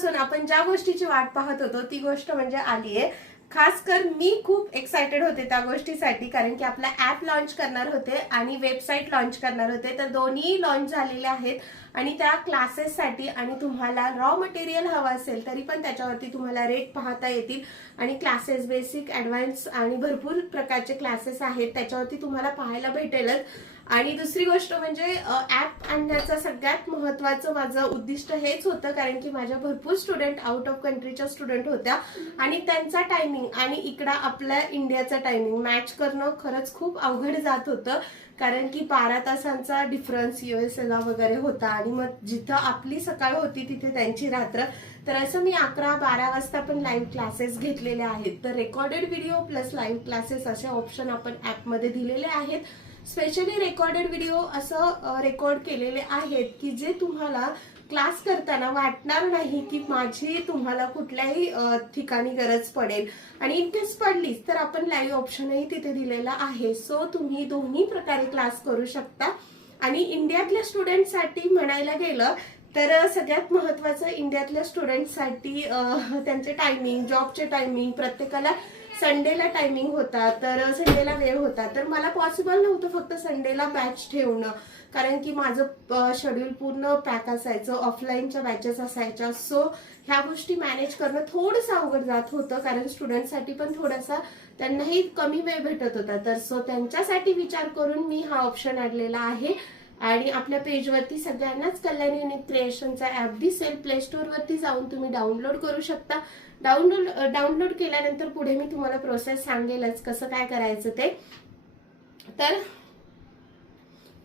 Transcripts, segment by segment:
दिवसापासून आपण ज्या गोष्टीची वाट पाहत होतो ती गोष्ट म्हणजे आली आहे। खास कर मी खूप एक्साइटेड होते त्या गोष्टीसाठी, कारण की आपला ॲप लॉन्च करणार होते आणि वेबसाईट लॉन्च करणार होते। तर दोन्ही लॉन्च झालेले आहेत आणि त्या क्लासेससाठी आणि तुम्हाला रॉ मटेरियल हवं असेल तरी पण त्याच्यावरती तुम्हाला रेट पाहता येतील आणि क्लासेस बेसिक ॲडव्हान्स आणि भरपूर प्रकारचे क्लासेस आहेत त्याच्यावरती तुम्हाला पाहायला भेटेलच। आणि दुसरी गोष्ट म्हणजे ॲप आणण्याचं सगळ्यात महत्त्वाचं माझं उद्दिष्ट हेच होतं, कारण की माझ्या भरपूर स्टुडंट आउट ऑफ कंट्रीच्या स्टुडंट होत्या आणि त्यांचा टायमिंग आणि इकडं आपल्या इंडियाचा टायमिंग मॅच करणं खरंच खूप अवघड जात होतं, कारण की 12 तासांचा डिफरन्स USA वगैरे होता आणि मग जिथं आपली सकाळ होती तिथे त्यांची रात्र। तर असं मी 11-12 वाजता पण लाईव्ह क्लासेस घेतलेले आहेत। तर recorded video plus live classes असे ऑप्शन आपण ॲपमध्ये दिलेले आहेत। स्पेशली रेकॉर्डेड व्हिडिओ असं रेकॉर्ड केलेले आहेत की जे तुम्हाला क्लास करताना वाटणार नाही की माझी तुम्हाला कुठल्याही ठिकाणी गरज पडेल आणि इन केस पडलीच तर आपण लाईव्ह ऑप्शनही तिथे दिलेला आहे। सो तुम्ही दोन्ही प्रकारे क्लास करू शकता। आणि इंडियातल्या स्टुडंटसाठी म्हणायला गेलं तर सगळ्यात महत्त्वाचं इंडियातल्या स्टुडंटसाठी त्यांचे टायमिंग, जॉबचे टायमिंग, प्रत्येकाला संडेला टायमिंग होता तर संडेला वेळ होता, तर मला पॉसिबल नव्हतं फक्त संडेला बॅच ठेवणं, कारण की माझं शेड्यूल पूर्ण पॅक असायचं, ऑफलाईनच्या बॅचेस असायच्या। सो ह्या गोष्टी मॅनेज करणं थोडंसं अवघड जात होतं, कारण स्टुडंटसाठी पण थोडासा त्यांनाही कमी वेळ भेटत होता। तर सो त्यांच्यासाठी विचार करून मी हा ऑप्शन आणलेला आहे आणि आपल्या पेजवरती सगळ्यांनाच कल्याणी युनिक क्रिएशनचा ॲप दिसेल। प्ले स्टोअरवरती जाऊन तुम्ही डाउनलोड करू शकता। डाउनलोड केल्यानंतर पुढे मी तुम्हाला प्रोसेस सांगेलच कसं काय करायचं ते। तर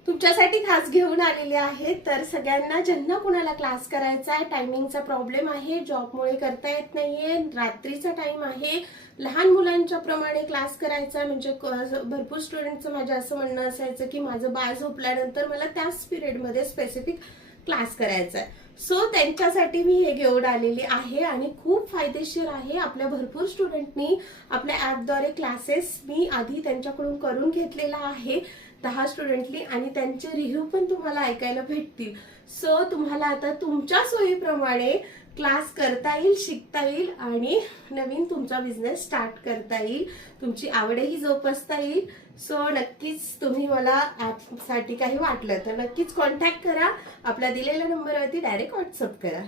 तुमच्यासाठी खास घेऊन आलेले आहे। तर सगळ्यांना ज्यांना कुणाला क्लास करायचा आहे, टायमिंगचा प्रॉब्लेम आहे, जॉबमुळे करता येत नाहीये, रात्रीचा टाइम आहे, लहान मुलांच्या प्रमाणे क्लास करायचा म्हणजे भरपूर स्टुडंटचं माझं असं म्हणणं असायचं की माझं बाळ झोपल्यानंतर मला त्याच पिरियडमध्ये स्पेसिफिक क्लास करायचा आहे। सो त्यांच्यासाठी मी हे घेऊन आलेली आहे आणि खूप फायदेशीर आहे। आपल्या भरपूर स्टुडंटनी आपल्या ॲपद्वारे क्लासेस मी आधी त्यांच्याकडून करून घेतलेला आहे 10 स्टुडंटनी आणि त्यांचे रिव्ह्यू पण तुम्हाला ऐकायला भेटतील। सो तुम्हाला आता तुमच्या सोयीप्रमाणे क्लास करता येईल, शिकता येईल आणि नवीन तुमचा बिझनेस स्टार्ट करता येईल, तुमची आवडही जोपासता येईल। सो नक्कीच तुम्ही मला ॲपसाठी काही वाटलं तर नक्कीच कॉन्टॅक्ट करा, आपल्या दिलेल्या नंबरवरती डायरेक्ट व्हॉट्सअप करा।